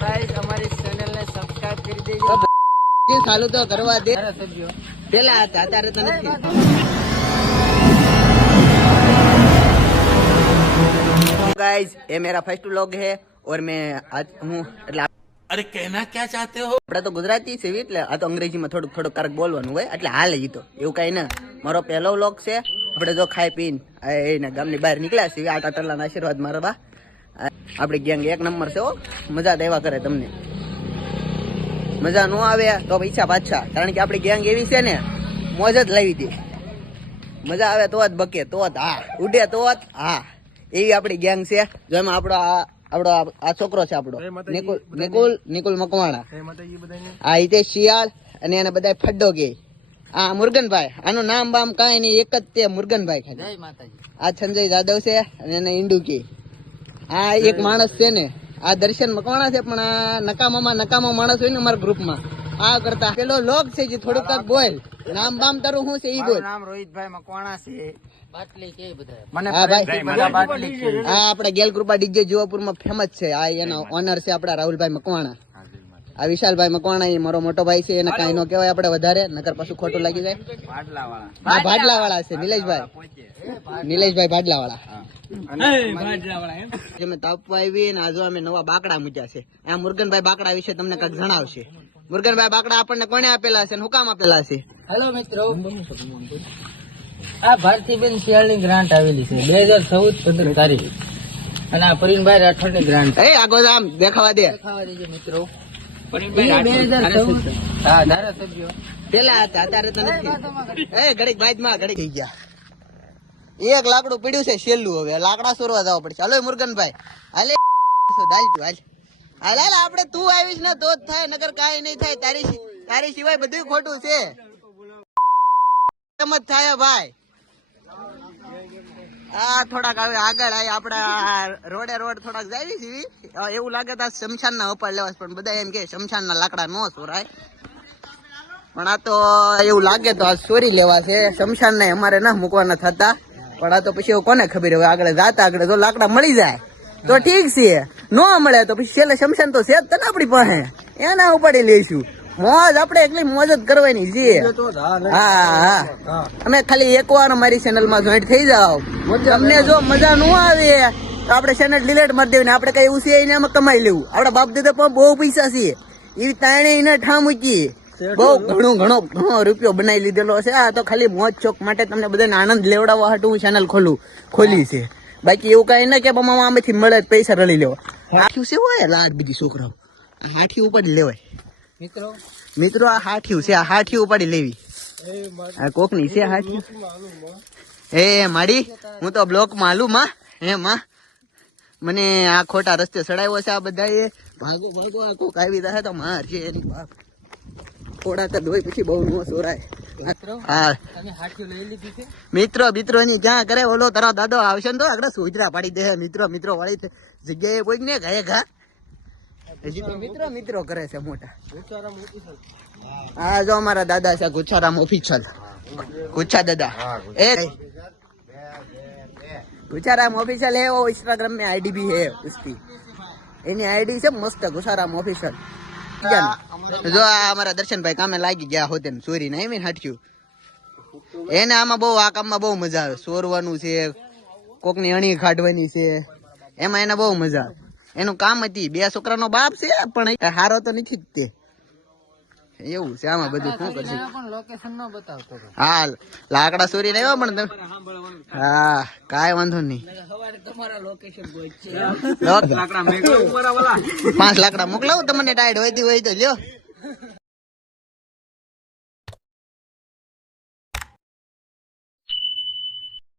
Guys हमारी channel ने subscribe कर दीजिए। ये चालू तो करवा दे पेला आता तो नहीं। गाइस ये मेरा फर्स्ट व्लॉग है और मैं आज हूँ अरे कहना क्या चाहते हो? આપણે તો ગુજરાતી છે એટલે આ તો અંગ્રેજીમાં થોડુંક કારક બોલવાનું હોય એટલે હાલે ઈ તો એવું કઈ ના. મારો પહેલો વ્લોગ છે. આપણે જો ખાઈ પીને એને ગામની બહાર નીકળ્યા છીએ આટા ટલ્લાના આશીર્વાદ મારવા. આપણી ગેંગ એક નંબર છે હો. મજા દેવા કરે તમને. મજા નો આવે તો પૈસા પાછા, કારણ કે આપણી ગેંગ એવી છે ને મોજ જ લાવી દે. મજા આવે તો જ બકે તો જ હા, ઉડે તો જ હા, એવી આપણી ગેંગ છે. જો એમાં આપણો આ છોકરો છે આપણો નિકુલ મકવાણા, આ હિતે શિયાળ અને એને બધા ફડ્ડો કે આ મુરગનભાઈ. આનું નામ બામ કાંઈ નહીં, એક જ તે મુરગનભાઈ ખાલી. આ સંજય જાદવ છે અને એને ઈંડુ કે. આ એક માણસ છે ને આ દર્શન મકવાણા છે, પણ આ નકામો માણસ હોય ને અમારા ગ્રુપમાં આ કરતા પેલો લોક છે જે થોડુંક બોલ. નામ બામ તારું શું છે ઈ બોલ. નામ રોહિતભાઈ મકવાણા છે. બાટલી કે બધા મને બાટલી કે. આ આપડા ગેલ કૃપા ડીજે જુવાપુરમાં ફેમસ છે. આ એના ઓનર છે આપડા રાહુલભાઈ મકવાણા. આ વિશાલભાઈ મકવાણા એ મારો મોટો ભાઈ છે, એને કઈ નો કહેવાય આપણે વધારે, નકર પાછું ખોટું લાગી જાય. હા ભાડલા વાળા છે નિલેશભાઈ ભાડલા વાળા. અમે તાપવા આવી ને આજે અમે નવા બાકડા મૂક્યા છે. આ મુરગનભાઈ બાકડા વિશે તમને કઈક જણાવશે. મુરગનભાઈ બાકડા આપણને કોને આપેલા છે, હું કામ આપેલા છે? હેલો મિત્રો, આ ભારતીબેન શિયાળની ગ્રાન્ટ આવેલી છે 2014-15 તારીખ, અને આ પરીનભાઈ રાઠોડની ગ્રાન્ટ. એ આગો આમ દેખાવા દેજો મિત્રો. પેલા હતા અત્યારે તો નથી. એ ઘડીક બાદમાં ઘડીક થઈ ગયા. એક લાકડું પડ્યું છે છેલ્લું, હવે લાકડા સોરવા જવા પડશે. હાલો મુરગનભાઈ હાલે હાલ આપડે તું આવીશ ને તો જ થાય, નકર કાંઈ નહીં થાય. તારી સિવાય બધું ખોટું છે. એમ જ થાય ભાઈ. આ થોડાક હવે આગળ આપડા રોડ થોડાક જાય છે, એવું લાગે તો શમશાન ના અપાડ લેવા, પણ બધા એમ કે શમશાન ના લાકડા નો સોરાય, પણ આ તો એવું લાગે તો આ ચોરી લેવા છે. શમશાન ને અમારે ના મૂકવાના થતા, પણ આ તો પછી કોને ખબર. હવે આગળ આગળ જો લાકડા મળી જાય તો ઠીક છે, નો મળે તો પછી છેલ્લે શમશાન તો છે જ તને આપડી પાસે, એના ઉપાડી લઈશું. મોજ આપણે એકલી મોજ જ કરવાની છે. હા અમે ખાલી એકવાર અમારી ચેનલ માં જોઈન્ટ થઈ જાવ. તમને જો મજા ન આવે તો આપણે ચેનલ ડિલીટ મારી દેવી. આપણે કઈ એવું છે એને અમે કમાઈ લેવું. આપડા બાપ દાદા પણ બહુ પૈસા છે, એવી તાણે એને ઠા મૂકી બહુ ઘણો રૂપિયો બનાવી લીધેલો છે. આ તો ખાલી મોજ ચોક માટે તમને બધાને આનંદ લેવડાવવા હાટું હું ચેનલ ખોલી છે. બાકી એવું કઈ ના કે આમાંથી મળે પૈસા રળી લેવા. હાઠિયું છે હોય લાડ બીજી છોકરાઓ હાઠિયું ઉપાડી લેવાય. મિત્રો આ હાઠિયું છે, આ હાઠિયું ઉપાડી લેવી. આ કોકની છે હાઠિયું. એ માડી હું તો બ્લોક માં હાલું માં. હે માં મને આ ખોટા રસ્તે ચડાવ્યો છે આ બધા. એ ભાગો આ કોક આવી જાય તો માર છે એની બાપ. થોડા તો દોય પછી બહુ નો સોરાય. હા મિત્રો ની ક્યાં કરે ઓલો તારો દાદો આવશે ને તો આગળ સુધરા પાડી દે. મિત્રો વાળી જગ્યાએ કોઈ ને ઘાય ઘા મિત્રો કરે છે મોટા. હા જો અમારા દાદા છે ગુચ્છારામ ઓફિશિયલ. ગુચ્છા દાદા એ गुच्छाराम ऑफिशियल है, वो इंस्टाग्राम में आईडी भी है उसकी. એની આઈડી છે મસ્ત ગુચ્છારામ ઓફિશિયલ. જો આ અમારા દર્શનભાઈ કામે લાગી ગયા હોતે ને ચોરી ને એમ હાટ્યું. એને આમાં બહુ આ કામમાં બહુ મજા આવે. ચોરવાનું છે, કોકની અણી કાઢવાની છે, એમાં એને બહુ મજા આવે. એનું કામ હતી. 2 છોકરાનો બાપ છે, પણ હારો તો નથી જ તે. એવું છે આમાં બધું શું કરશે. હા લાકડા ચોરી રહ્યો પણ હા કાંઈ વાંધો નહીં. 5 લાકડા મોકલાવું તમને ટાઈટ હોય તો લ્યો.